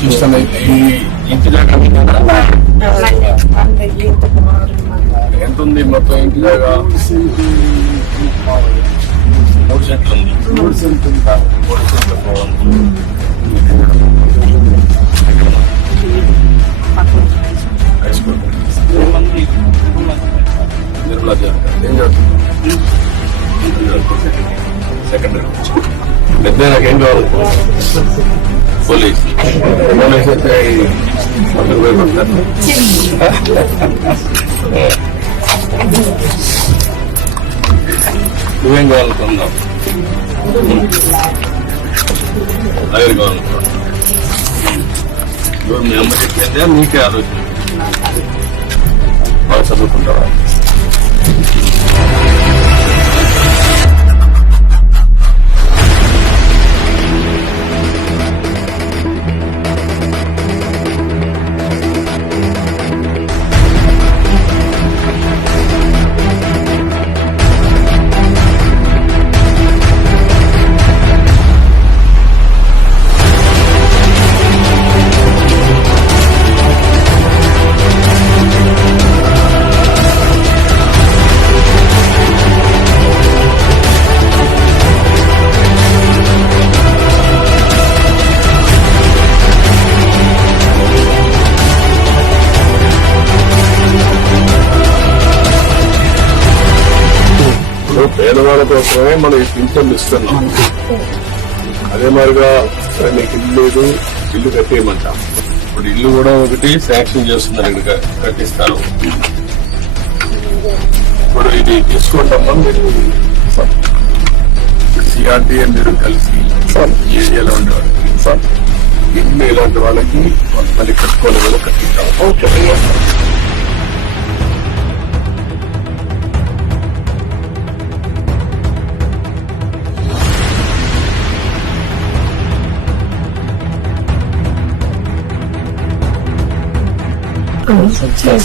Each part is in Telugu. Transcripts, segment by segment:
చూస్తాను ఈ ఇంటి జాగా ఎంత ఉంది మొత్తం ఇంటి జాగా 3 సెంట్లు ఉంది 3 సెంట్లు బాగుంది హై స్కూల్ నిర్మలా ఏం చదువుతుంది సెకండరీ పెద్ద నాకేం కావాలి పోలీస్ అయితే నువ్వేం కావాలనుకున్నావు లాయర్ కావాలనుకున్నావు మీ అమ్మ చెప్పిందే నీకే ఆలోచన బాగా చదువుకుంటావా పేదవాళ్ళ కోసమే మనం ఈ పింఛన్లు ఇస్తున్నాం. అదే మాదిరిగా మీకు ఇల్లు లేదు, ఇల్లు కట్టేయమంటాం. ఇప్పుడు ఇల్లు కూడా ఒకటి శాంక్షన్ చేస్తున్నారు, ఇక్కడ కట్టిస్తారు. ఇప్పుడు ఇది తీసుకుంటామా మీరు సిఆర్టీఏ మీరు కలిసి ఏరియాలో ఉండేవాళ్ళు ఇల్లు ఇలాంటి వాళ్ళకి మళ్ళీ కట్టుకోవాలి కూడా కట్టిస్తాం.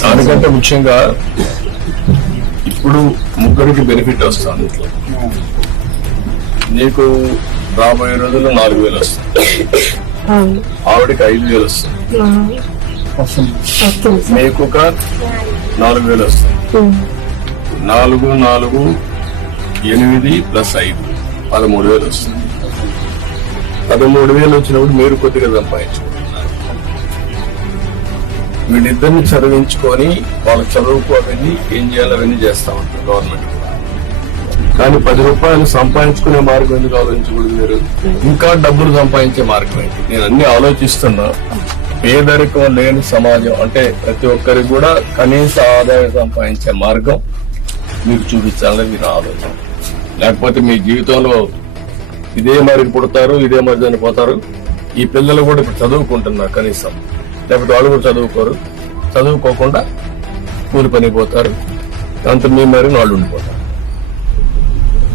దానికంటే ముఖ్యంగా ఇప్పుడు ముగ్గురికి బెనిఫిట్ వస్తుంది. నీకు రాబోయే రోజుల్లో 4,000 వస్తుంది, ఆవిడకి 5,000 వస్తుంది, మీకు ఒక 4,000 వస్తుంది. 4, 4, 8 + 5 13,000 వస్తుంది. 13,000 వచ్చినప్పుడు మీరు కొద్దిగా సంపాదించుకుంటారు. వీళ్ళిద్దరిని చదివించుకొని వాళ్ళ చదువుకోవని ఏం చేయాలి అవన్నీ చేస్తా ఉంటారు గవర్నమెంట్. కానీ 10 రూపాయలు సంపాదించుకునే మార్గం ఎందుకు ఆలోచించకూడదు? మీరు ఇంకా డబ్బులు సంపాదించే మార్గం ఏంటి? నేను అన్ని ఆలోచిస్తున్నా. పేదరికం లేని సమాజం అంటే ప్రతి ఒక్కరికి కూడా కనీస ఆదాయం సంపాదించే మార్గం మీకు చూపించాలని మీరు ఆలోచన. లేకపోతే మీ జీవితంలో ఇదే మరి పుడతారు, ఇదే మరి చనిపోతారు. ఈ పిల్లలు కూడా ఇప్పుడు చదువుకుంటున్నారు కనీసం, లేకపోతే వాళ్ళు కూడా చదువుకోరు, చదువుకోకుండా కూలి పని పోతారు, అంత మీ మరి వాళ్ళు ఉండిపోతారు.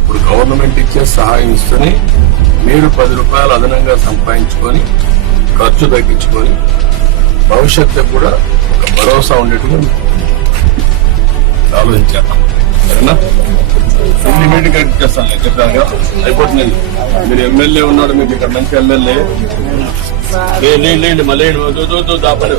ఇప్పుడు గవర్నమెంట్ ఇచ్చే సహాయం ఇస్తేనే మీరు 10 రూపాయలు అదనంగా సంపాదించుకొని ఖర్చు తగ్గించుకొని భవిష్యత్తు కూడా ఒక భరోసా ఉండేట్టుగా ఆలోచించాను. సరేనా? ఇమీడియట్ గా ఇచ్చేస్తాను, చెప్పాను కదా, అయిపోతుంది. మీరు ఎమ్మెల్యే ఉన్నాడు, మీకు ఇక్కడ మంచి ఎమ్మెల్యే మళ్ళీ దాపని